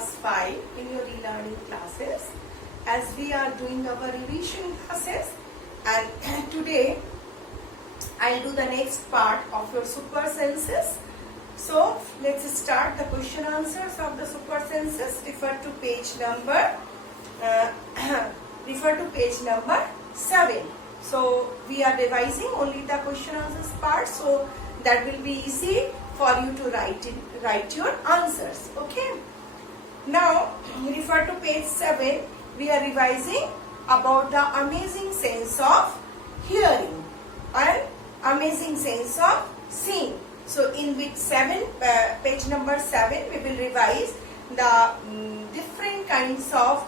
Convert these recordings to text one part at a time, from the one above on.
class 5 in your e-learning classes as we are doing our revision classes, and today I'll do the next part of your super senses. So let's start the question answers of the super senses. Refer to page number 7. So we are revising only the question answers part, so that will be easy for you to write your answers. Okay. Now refer to page 7. We are revising about the amazing sense of hearing and amazing sense of seeing. So in which page number 7, we will revise the different kinds of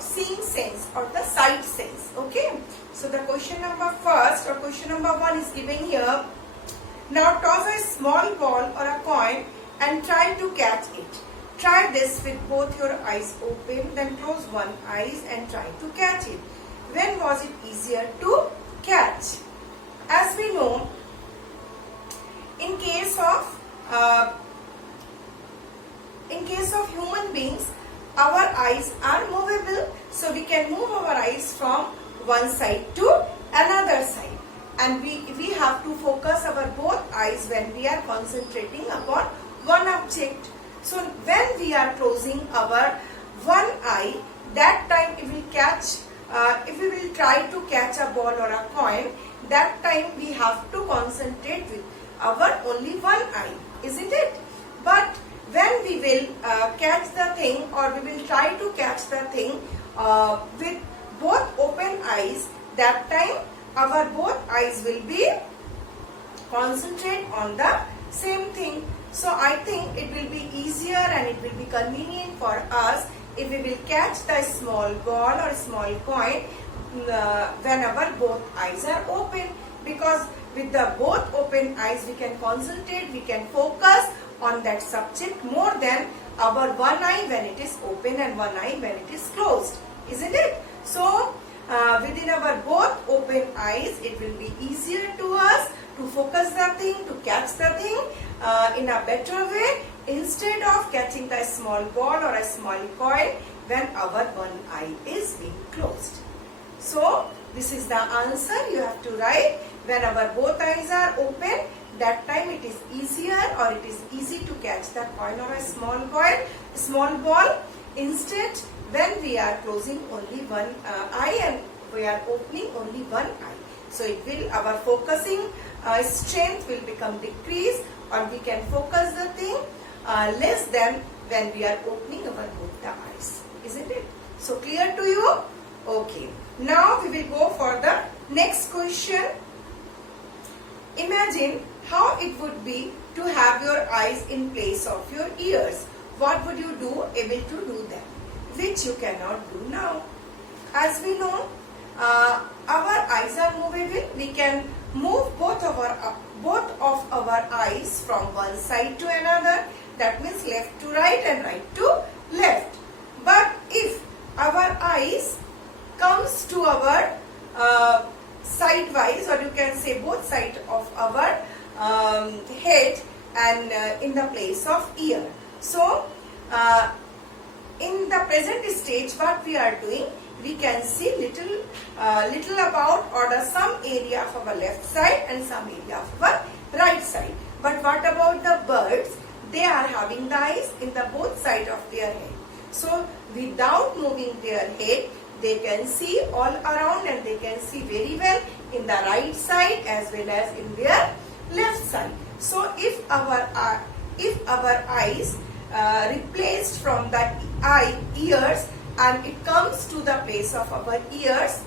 seeing sense or the sight sense. Okay. So the question number 1 is given here. Now toss a small ball or a coin and try to catch it. Try this with both your eyes open, then close one eye and try to catch it. When was it easier to catch? As we know, in case of human beings, our eyes are movable, so we can move our eyes from one side to another side, and we have to focus our both eyes when we are concentrating upon one object. So when we are closing our one eye, that time it will catch. If we will try to catch a ball or a coin, that time we have to concentrate with our only one eye, isn't it? But when we will catch the thing, or we will try to catch the thing with both open eyes, that time our both eyes will be concentrate on the same thing. So I think it will be easier and it will be convenient for us if we will catch the small ball or small coin whenever both eyes are open, because with the both open eyes we can concentrate, we can focus on that subject more than our one eye when it is open and one eye when it is closed, isn't it? So within our both open eyes, it will be easier to us to focus the thing, to catch the thing in a better way, instead of catching the small ball or a small coin when our one eye is being closed. So this is the answer you have to write. When our both eyes are open, that time it is easier, or it is easy to catch the coin or a small ball. Instead, when we are closing only one eye and we are opening only one eye, so it will, our focusing strength will become decreased, or we can focus the thing less than when we are opening our both the eyes, isn't it? So clear to you? Okay. Now we will go for the next question. Imagine how it would be to have your eyes in place of your ears. What would you do able to do them, which you cannot do now? As we know, our eyes are movable. We can move both of our eyes from one side to another. That means left to right and right to left. But if our eyes comes to our sidewise, or you can say both sides of our head and in the place of ear. So in the present stage, what we are doing, we can see little about, or some area of our left side and some area of our right side. But what about the birds? They are having the eyes in the both sides of their head. So without moving their head, they can see all around, and they can see very well in the right side as well as in their left side. So if our eyes replaced from the ears, and it comes to the place of our ears,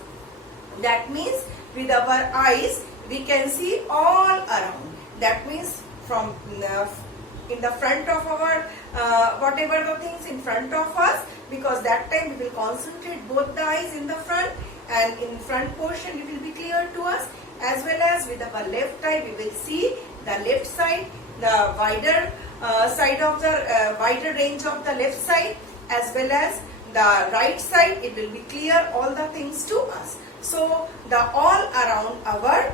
that means with our eyes we can see all around. That means from in the front of our whatever the things in front of us, because that time we will concentrate both the eyes in the front, and in front portion it will be clear to us, as well as with our left eye we will see the left side, the wider side of the wider range of the left side, as well as the right side. It will be clear all the things to us. So the all around our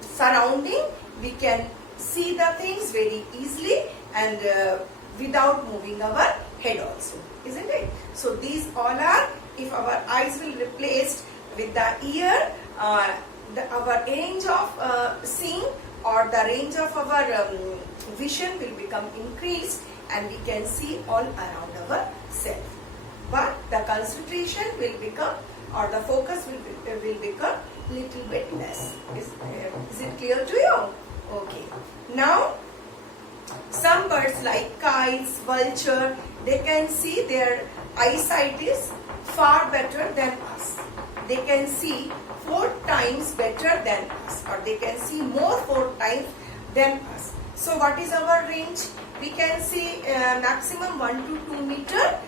surrounding, we can see the things very easily and without moving our head also, isn't it? So these all are, if our eyes will replaced with the ear, our range of seeing or the range of our vision will become increased and we can see all around ourselves. But the concentration will become, or the focus will become little bit less. Is it clear to you? Okay. Now, some birds like kites, vulture, they can see their eyesight is far better than us. They can see 4 times better than us, or they can see more 4 times than us. So what is our range? We can see maximum 1 to 2 meter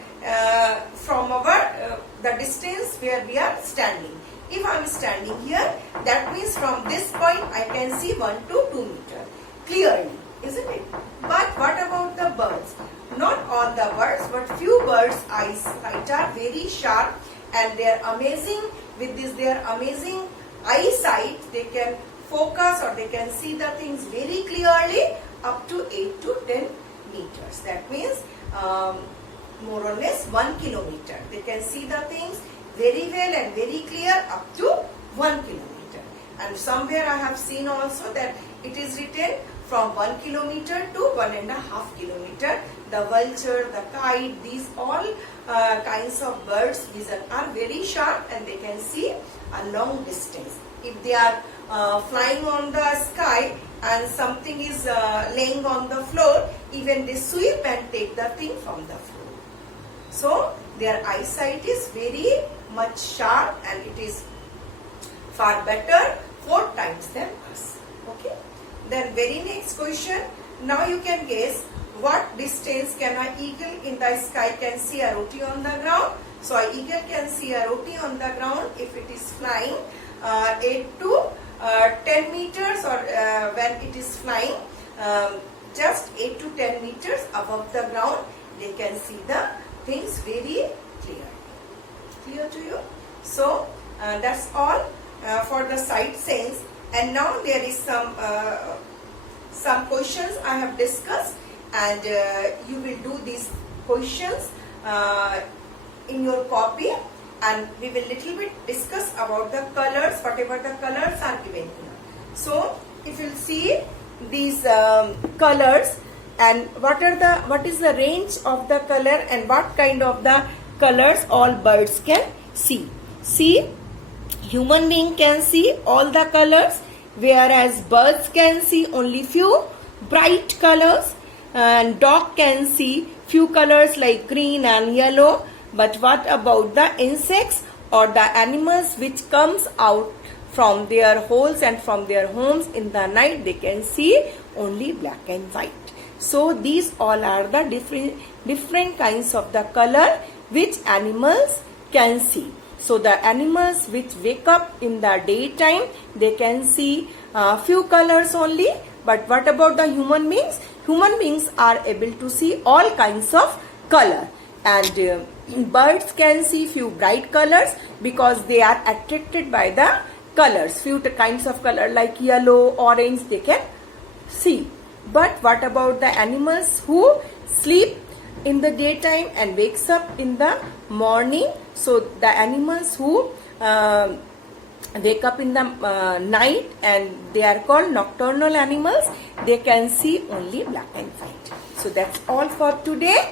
from our the distance where we are standing. If I am standing here, that means from this point I can see 1 to 2 meter clearly, isn't it? But what about the birds? Not all the birds, but few birds' eyesight are very sharp, and they are amazing. With this, their amazing eyesight, they can focus or they can see the things very clearly up to 8 to 10 meters. That means more or less 1 kilometer. They can see the things very well and very clear up to 1 kilometer. And somewhere I have seen also that it is written from 1 kilometer to 1.5 kilometer. The vulture, the kite, these all kinds of birds vision are very sharp and they can see a long distance. If they are flying on the sky and something is laying on the floor, even they sweep and take the thing from the floor. So their eyesight is very much sharp and it is far better 4 times than us. Okay. Then very next question. Now you can guess what distance can an eagle in the sky can see a roti on the ground. So an eagle can see a roti on the ground if it is flying 8 to 10 meters, or when it is flying just 8 to 10 meters above the ground, they can see the things very clear. Clear to you? So that's all for the sight sense. And now there is some questions I have discussed, and you will do these questions in your copy, and we will little bit discuss about the colors, whatever the colors are given here. So if you see these colors and what is the range of the color and what kind of the colors all birds can see. See, human being can see all the colors, whereas birds can see only few bright colors, and dog can see few colors like green and yellow. But what about the insects or the animals which comes out from their holes and from their homes in the night? They can see only black and white. So these all are the different kinds of the color which animals can see. So the animals which wake up in the daytime, they can see few colors only. But what about the human beings? Human beings are able to see all kinds of color. And birds can see few bright colors because they are attracted by the colors. Few kinds of color like yellow, orange, they can see. But what about the animals who sleep in the daytime and wakes up in the morning? So the animals who wake up in the night and they are called nocturnal animals, they can see only black and white. So that's all for today.